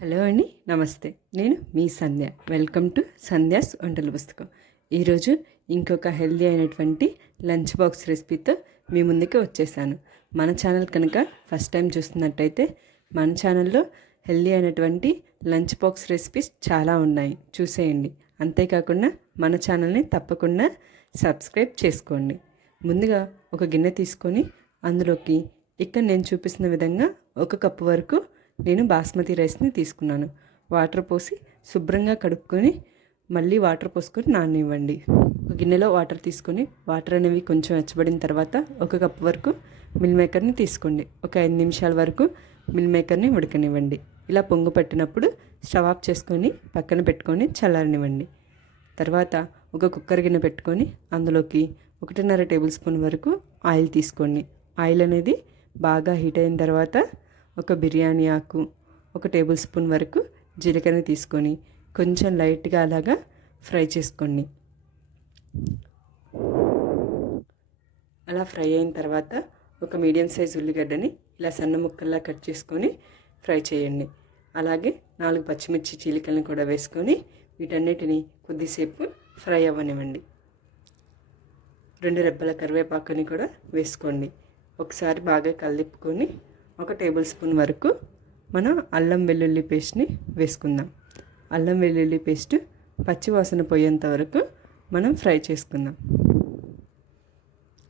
Hello అండి నమస్తే. నేను మీ సంధ్య. వెల్కమ్ టు సంధ్యాస్ వంటల పుస్తకం. ఈరోజు ఇంకొక హెల్దీ అయినటువంటి లంచ్ బాక్స్ రెసిపీతో మీ ముందుకు వచ్చేసాను. మన ఛానల్ కనుక ఫస్ట్ టైం చూస్తున్నట్టయితే మన ఛానల్లో హెల్దీ అయినటువంటి లంచ్ బాక్స్ రెసిపీస్ చాలా ఉన్నాయి. చూసేయండి. అంతేకాకుండా మన ఛానల్ని తప్పకుండా సబ్స్క్రైబ్ చేసుకోండి. ముందుగా ఒక గిన్నె తీసుకొని అందులోకి ఇక్కడ నేను చూపిస్తున్న విధంగా ఒక కప్పు వరకు నేను బాస్మతి రైస్ని తీసుకున్నాను. వాటర్ పోసి శుభ్రంగా కడుక్కొని మళ్ళీ వాటర్ పోసుకొని నాననివ్వండి ఒక గిన్నెలో వాటర్ తీసుకొని వాటర్ అనేవి కొంచెం వెచ్చబడిన తర్వాత ఒక కప్ వరకు మిల్ మేకర్ని తీసుకోండి. ఒక ఐదు నిమిషాల వరకు మిల్ మేకర్ని ఉడకనివ్వండి. ఇలా పొంగు పట్టినప్పుడు స్టవ్ ఆఫ్ చేసుకొని పక్కన పెట్టుకొని చల్లారనివ్వండి. తర్వాత ఒక కుక్కర్ గిన్నె పెట్టుకొని అందులోకి ఒకటిన్నర టేబుల్ స్పూన్ వరకు ఆయిల్ తీసుకోండి. ఆయిల్ అనేది బాగా హీట్ అయిన తర్వాత ఒక బిర్యానీ ఆకు ఒక టేబుల్ స్పూన్ వరకు జీలకర్ర తీసుకొని కొంచెం లైట్గా అలాగా ఫ్రై చేసుకోండి. అలా ఫ్రై అయిన తర్వాత ఒక మీడియం సైజ్ ఉల్లిగడ్డని ఇలా సన్న ముక్కల్లా కట్ చేసుకొని ఫ్రై చేయండి. అలాగే నాలుగు పచ్చిమిర్చి చీలికలను కూడా వేసుకొని వీటన్నిటిని కొద్దిసేపు ఫ్రై అవ్వనివ్వండి. రెండు రెబ్బల కరివేపాకుని కూడా వేసుకోండి. ఒకసారి బాగా కలిపుకొని ఒక టేబుల్ స్పూన్ వరకు మనం అల్లం వెల్లుల్లి పేస్ట్ని వేసుకుందాం. అల్లం వెల్లుల్లి పేస్ట్ పచ్చివాసన పోయేంత వరకు మనం ఫ్రై చేసుకుందాం.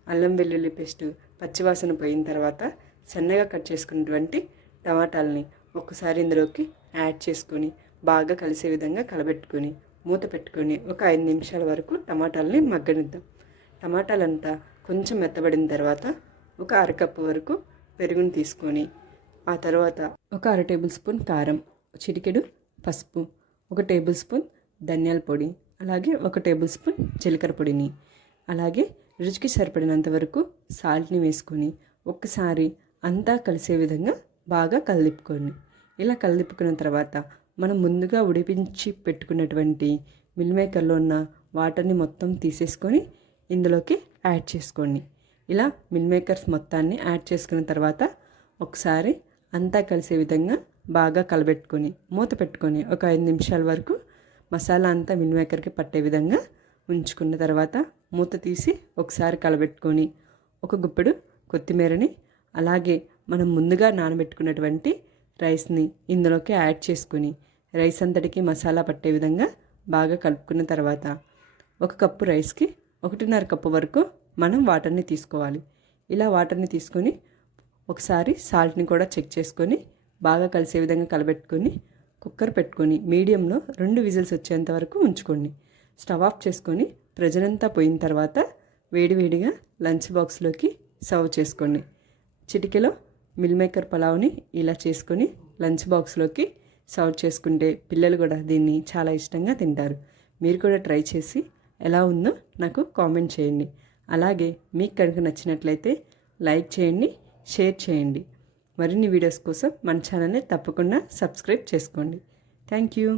అల్లం వెల్లుల్లి పేస్ట్ పచ్చివాసన పోయిన తర్వాత సన్నగా కట్ చేసుకున్నటువంటి టమాటాలని ఒక్కసారి ఇందులోకి యాడ్ చేసుకొని బాగా కలిసే విధంగా కలబెట్టుకొని మూత పెట్టుకొని ఒక ఐదు నిమిషాల వరకు టమాటాలని మగ్గనిద్దాం. టమాటాలంతా కొంచెం మెత్తబడిన తర్వాత ఒక అరకప్పు వరకు పెరుగుని తీసుకొని ఆ తర్వాత ఒక అర టేబుల్ స్పూన్ కారం చిటికెడు పసుపు ఒక టేబుల్ స్పూన్ ధనియాల పొడి అలాగే ఒక టేబుల్ స్పూన్ జీలకర్ర పొడిని. అలాగే రుచికి సరిపడినంత వరకు సాల్ట్ని వేసుకొని ఒక్కసారి అంతా కలిసే విధంగా బాగా కలిపుకోండి ఇలా కలిపుకున్న తర్వాత మనం ముందుగా ఉడిపించి పెట్టుకున్నటువంటి మిల్ మేకర్లో ఉన్న వాటర్ని మొత్తం తీసేసుకొని ఇందులోకి యాడ్ చేసుకోండి. ఇలా మిల్ మేకర్స్ మొత్తాన్ని యాడ్ చేసుకున్న తర్వాత ఒకసారి అంతా కలిసే విధంగా బాగా కలబెట్టుకొని మూత పెట్టుకొని ఒక ఐదు నిమిషాల వరకు మసాలా అంతా మిల్ మేకర్కి పట్టే విధంగా ఉంచుకున్న తర్వాత మూత తీసి ఒకసారి కలబెట్టుకొని ఒక గుప్పెడు కొత్తిమీరని అలాగే మనం ముందుగా నానబెట్టుకున్నటువంటి రైస్ని ఇందులోకి యాడ్ చేసుకుని రైస్ అంతటికి మసాలా పట్టే విధంగా బాగా కలుపుకున్న తర్వాత ఒక కప్పు రైస్కి ఒకటిన్నర కప్పు వరకు మనం వాటర్ని తీసుకోవాలి. ఇలా వాటర్ని తీసుకొని ఒకసారి సాల్ట్ని కూడా చెక్ చేసుకొని బాగా కలిసే విధంగా కలబెట్టుకొని కుక్కర్ పెట్టుకొని మీడియంలో రెండు విజిల్స్ వచ్చేంత వరకు ఉంచుకోండి. స్టవ్ ఆఫ్ చేసుకొని ప్రజలంతా పోయిన తర్వాత వేడివేడిగా లంచ్ బాక్స్లోకి సర్వ్ చేసుకోండి. చిటికెలో మిల్ మేకర్ పలావ్ని ఇలా చేసుకొని లంచ్ బాక్స్లోకి సర్వ్ చేసుకుంటే పిల్లలు కూడా దీన్ని చాలా ఇష్టంగా తింటారు. మీరు కూడా ట్రై చేసి ఎలా ఉందో నాకు కామెంట్ చేయండి. అలాగే మీకు కనుక నచ్చినట్లయితే లైక్ చేయండి షేర్ చేయండి. మరిన్ని వీడియోస్ కోసం మన ఛానల్ని తప్పకుండా సబ్స్క్రైబ్ చేసుకోండి. Thank you.